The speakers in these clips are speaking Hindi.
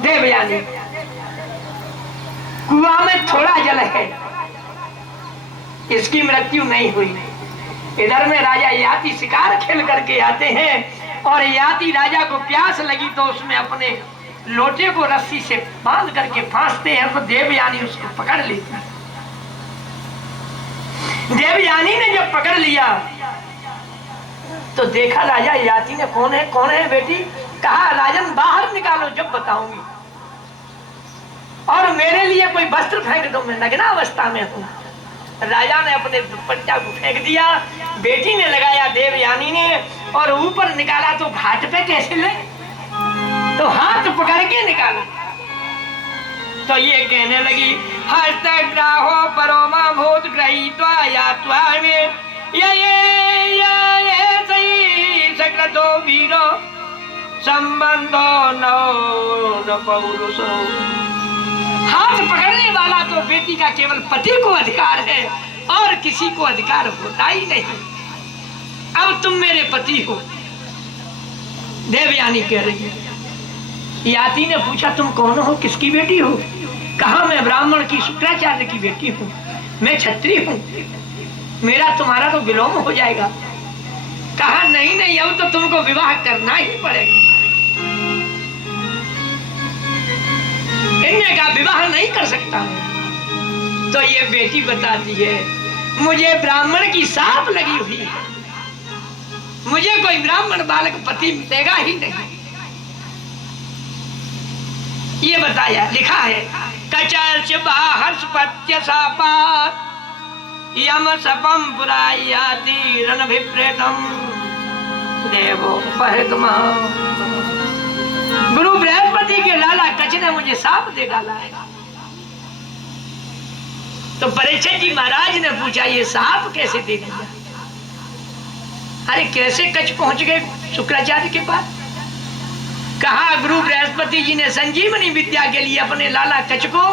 देवयानी, कुआं में थोड़ा जल है, इसकी मृत्यु नहीं हुई। इधर में राजा याति शिकार खेल करके आते हैं और याति राजा को प्यास लगी तो उसमें अपने लोटे को रस्सी से बांध करके फांसते हैं तो देवयानी उसको पकड़ लेती है। देवयानी ने जब पकड़ लिया तो देखा राजा याति ने, कौन है बेटी? कहा राजन बाहर निकालो जब बताऊंगी, और मेरे लिए कोई वस्त्र फेंक दो, मैं नग्न अवस्था में हूं। राजा ने अपने दुपट्टा को फेंक दिया, बेटी ने लगाया देवयानी ने, और ऊपर निकाला तो घाट पे कैसे ले, तो हाथ पकड़ के निकाला। तो ये कहने लगी हस्तग्राहो परोमा भूत ग्रहीत्वा यात्वा में ये सही सकलतो वीरो संबंधो न पौरुषो। हाथ पकड़ने वाला तो बेटी का केवल पति को अधिकार है और किसी को अधिकार होता ही नहीं। अब तुम मेरे पति हो। देवयानी कह रही है। याति ने पूछा तुम कौन हो, किसकी बेटी हो? कहा मैं ब्राह्मण की शुक्राचार्य की बेटी हूँ, मैं क्षत्रिय हूँ, मेरा तुम्हारा तो विलोम हो जाएगा। कहा नहीं अब तो तुमको विवाह करना ही पड़ेगा। इनने कहा विवाह नहीं कर सकता। तो ये बेटी बताती है मुझे ब्राह्मण की साप लगी हुई है, मुझे कोई ब्राह्मण बालक पति देगा ही नहीं। ये बताया, लिखा है कचर्च बाहर्ष पत्य सापात यम सपम पुरायाति रणभिप्रेतम देवो परितमा। गुरु बृहस्पति के लाला कच ने मुझे साप दे डाला है। तो परीक्षित जी महाराज ने पूछा ये साप कैसे दे दिया? अरे कैसे कच पहुंच गए शुक्राचार्य के पास? कहा गुरु बृहस्पति जी ने संजीवनी विद्या के लिए अपने लाला कच को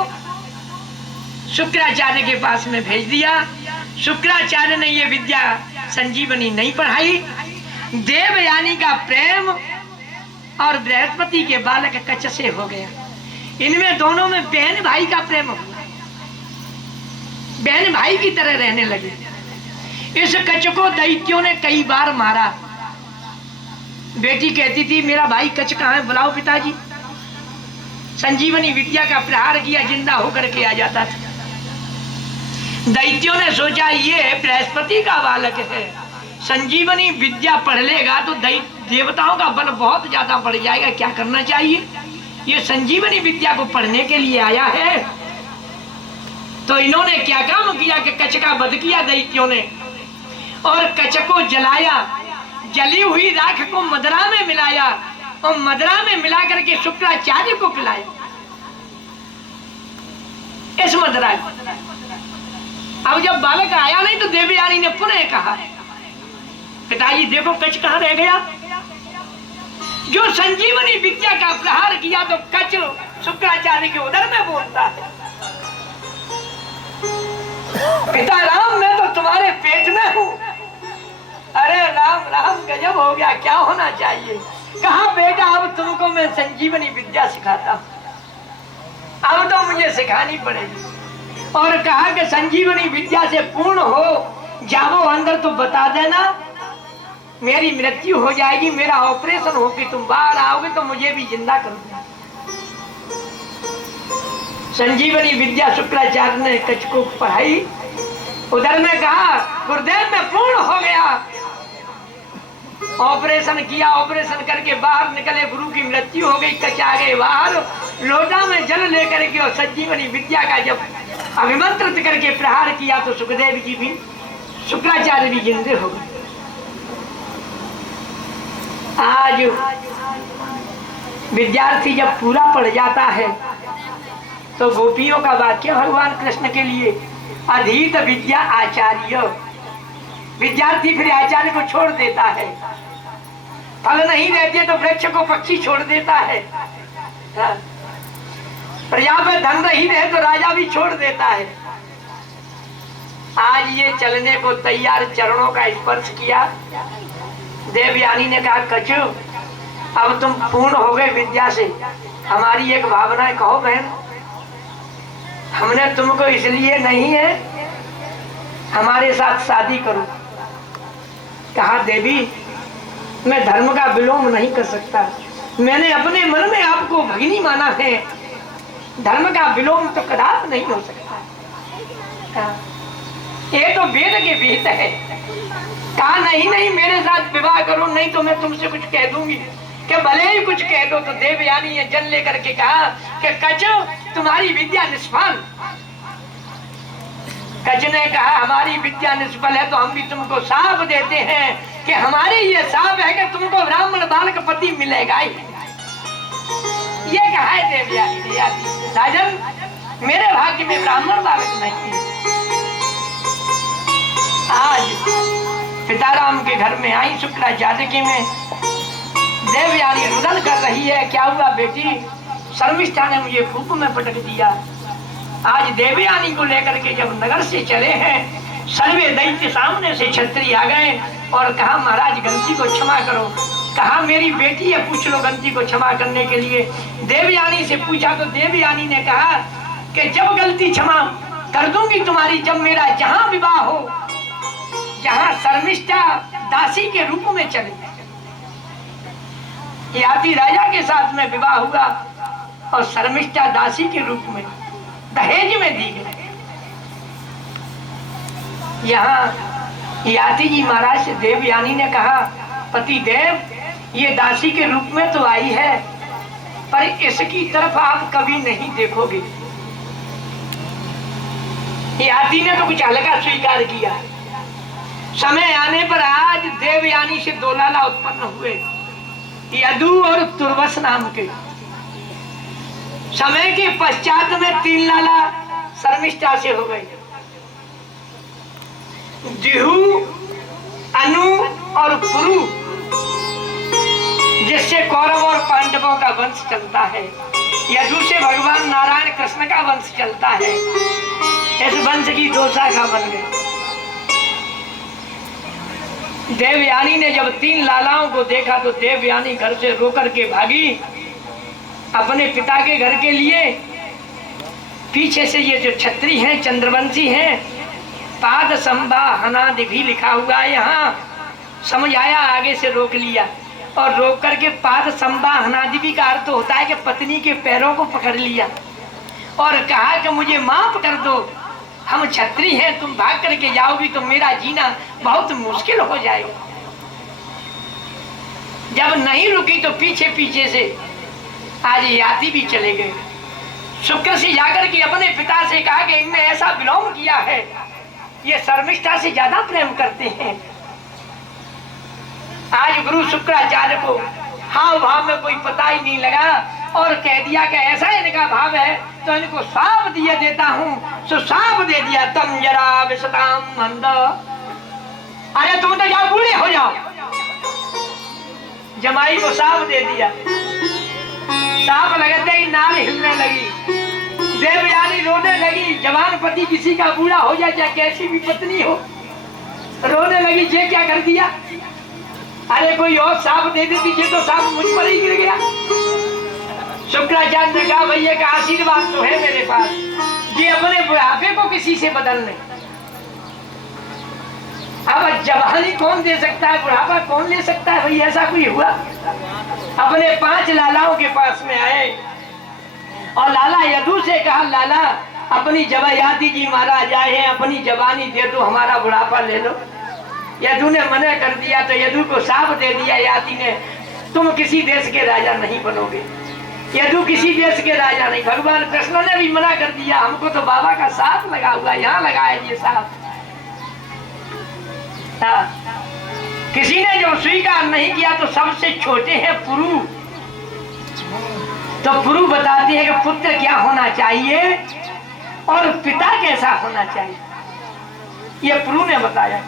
शुक्राचार्य के पास में भेज दिया। शुक्राचार्य ने ये विद्या संजीवनी नहीं पढ़ाई। देवयानी का प्रेम और बृहस्पति के बालक कच से हो गया। इनमें दोनों में बहन भाई का प्रेम हुआ, बहन भाई की तरह रहने लगे। इस कच को दैत्यों ने कई बार मारा। बेटी कहती थी मेरा भाई कच कहाँ है, बुलाओ पिताजी। संजीवनी विद्या का प्रहार किया, जिंदा होकर के आ जाता था। दैत्यों ने सोचा ये बृहस्पति का बालक है, संजीवनी विद्या पढ़ लेगा तो देवताओं का बल बहुत ज्यादा बढ़ जाएगा, क्या करना चाहिए? ये संजीवनी विद्या को पढ़ने के लिए आया है। तो इन्होंने क्या काम किया कि कच का वध किया दैत्यों ने, और कच को जलाया, जली हुई राख को मदरा में मिलाया और मदरा में मिला करके शुक्राचार्य को पिलाया। इस मदरा अब जब बालक आया नहीं तो देवयानी ने पुनः कहा पिताजी देखो कच कहाँ रह गया। जो संजीवनी विद्या का प्रहार किया तो कच शुक्राचार्य के उदर में बोलता है पिता राम मैं तो तुम्हारे पेट में हूँ। अरे राम राम गजब हो गया, क्या होना चाहिए? कहा बेटा अब तुमको मैं संजीवनी विद्या सिखाता हूँ, अब तो मुझे सिखानी पड़ेगी। और कहा कि संजीवनी विद्या से पूर्ण हो जाओ अंदर तो बता देना, मेरी मृत्यु हो जाएगी, मेरा ऑपरेशन होगी, तुम बाहर आओगे तो मुझे भी जिंदा कर दो। संजीवनी विद्या शुक्राचार्य ने कच को पढ़ाई। उधर में कहा गुरुदेव में पूर्ण हो गया। ऑपरेशन किया, ऑपरेशन करके बाहर निकले, गुरु की मृत्यु हो गई, कच आ गए बाहर। लोटा में जल लेकर के और संजीवनी विद्या का जब अभिमंत्रित करके प्रहार किया तो सुखदेव जी भी, शुक्राचार्य भी जिंदे हो गए। आज विद्यार्थी जब पूरा पढ़ जाता है तो गोपियों का वाक्य भगवान कृष्ण के लिए अधीत विद्या आचार्य। विद्यार्थी फिर आचार्य को छोड़ देता है, फल नहीं देते तो वृक्ष को पक्षी छोड़ देता है, प्रजा पे धन नहीं रहे तो राजा भी छोड़ देता है। आज ये चलने को तैयार चरणों का स्पर्श किया। देवयानी ने कहा कचू अब तुम पूर्ण हो गए विद्या से, हमारी एक भावना है, कहो बहन हमने तुमको इसलिए नहीं है हमारे साथ शादी करो। कहा देवी मैं धर्म का विलोम नहीं कर सकता, मैंने अपने मन में आपको भगिनी माना है, धर्म का विलोम तो कदापि नहीं हो सकता। ये तो वेद के विहित है। कहा नहीं नहीं मेरे साथ विवाह करो, नहीं तो मैं तुमसे कुछ कह दूंगी। कि भले ही कुछ कह दो। तो देवयानी ने जल लेकर के कहा कि कच तुम्हारी विद्या निष्फल। कच ने कहा हमारी विद्या निष्फल है तो हम भी तुमको शाप देते हैं कि हमारे ये शाप है कि तुमको ब्राह्मण बालक पति मिलेगा ही। ये कहा है देवयानी ने, राजन मेरे भाग्य में ब्राह्मण बालक नहीं है। आज पिताराम के घर में आई शुक्राचार्य में देवयानी रुदन कर रही है। क्या हुआ बेटी? शर्मिष्ठा ने मुझे कूप में पटक दिया। आज देवयानी को लेकर के जब नगर से चले हैं, सर्वे दैत्य सामने से क्षत्रिय आ गए और कहा महाराज गलती को क्षमा करो। कहा मेरी बेटी है, पूछ लो गलती को क्षमा करने के लिए। देवयानी से पूछा तो देवयानी ने कहा कि जब गलती क्षमा कर दूंगी तुम्हारी, जब मेरा जहां विवाह हो, जहां शर्मिष्ठा दासी के रूप में चले। याति राजा के साथ में विवाह हुआ और शर्मिष्ठा दासी के रूप में दहेज में दी गई। यहाँ याति जी महाराज से देवयानी ने कहा पति देव ये दासी के रूप में तो आई है, पर इसकी तरफ आप कभी नहीं देखोगे। याति ने तो कुछ हल्का स्वीकार किया। समय आने पर आज देवयानी से दो लाला उत्पन्न हुए, यदु और तुर्वस नाम के। समय के पश्चात में तीन लाला शर्मिष्ठा से हो गए, जिहु, अनु और पुरु, जिससे कौरव और पांडवों का वंश चलता है। यदु से भगवान नारायण कृष्ण का वंश चलता है। इस वंश की दो शाखा बन गई। देवयानी ने जब तीन लालाओं को देखा तो देवयानी घर से रोकर के भागी अपने पिता के घर के लिए। पीछे से ये जो छत्री हैं, चंद्रवंशी हैं, पाद संवाहनादि भी लिखा हुआ है यहाँ, समझ आया, आगे से रोक लिया। और रोक करके पाद संवाहनादि भी का अर्थ होता है कि पत्नी के पैरों को पकड़ लिया और कहा कि मुझे माफ कर दो, हम छत्री हैं, तुम भाग करके जाओगी तो मेरा जीना बहुत मुश्किल हो जाएगा। जब नहीं रुकी तो पीछे पीछे से आज याति भी चले गए। शुक्र से जाकर के अपने पिता से कहा कि इनने ऐसा विलोम किया है, ये शर्मिष्ठा से ज्यादा प्रेम करते हैं। आज गुरु शुक्राचार्य को हाव भाव में कोई पता ही नहीं लगा और कह दिया कि ऐसा इनका भाव है तो इनको साप दिए देता हूँ। तो साप दे दिया, तम जरा विशताम मंद, अरे तुम तो जाओ बूढ़े हो जाओ। जमाई को साप दे दिया। साप लगते ही नाल हिलने लगी, देवयानी रोने लगी। जवान पति किसी का बूढ़ा हो जाए, चाहे कैसी भी पत्नी हो, रोने लगी। ये क्या कर दिया? अरे कोई और सांप दे देती, ये तो सांप मुझ पर ही गिर गया। शुक्राचार्य ने कहा भैया का आशीर्वाद तो है मेरे पास, ये अपने बुढ़ापे को किसी से बदल नहीं। अब जवानी कौन दे सकता है, बुढ़ापा कौन ले सकता है? भाई ऐसा कोई हुआ? अपने 5 लालाओं के पास में आए और लाला यदु से कहा लाला अपनी याति जी महाराज आए हैं, अपनी जवानी दे दो, हमारा बुढ़ापा ले लो। यदु ने मना कर दिया तो यदु को साफ दे दिया याति ने, तुम किसी देश के राजा नहीं बनोगे। यदु किसी देश के राजा नहीं। भगवान कृष्ण ने भी मना कर दिया, हमको तो बाबा का साथ लगा हुआ, यहाँ लगाया ये साथ। किसी ने जो स्वीकार नहीं किया तो सबसे छोटे हैं पुरु। तो पुरु बताते हैं कि पुत्र क्या होना चाहिए और पिता कैसा होना चाहिए, ये पुरु ने बताया।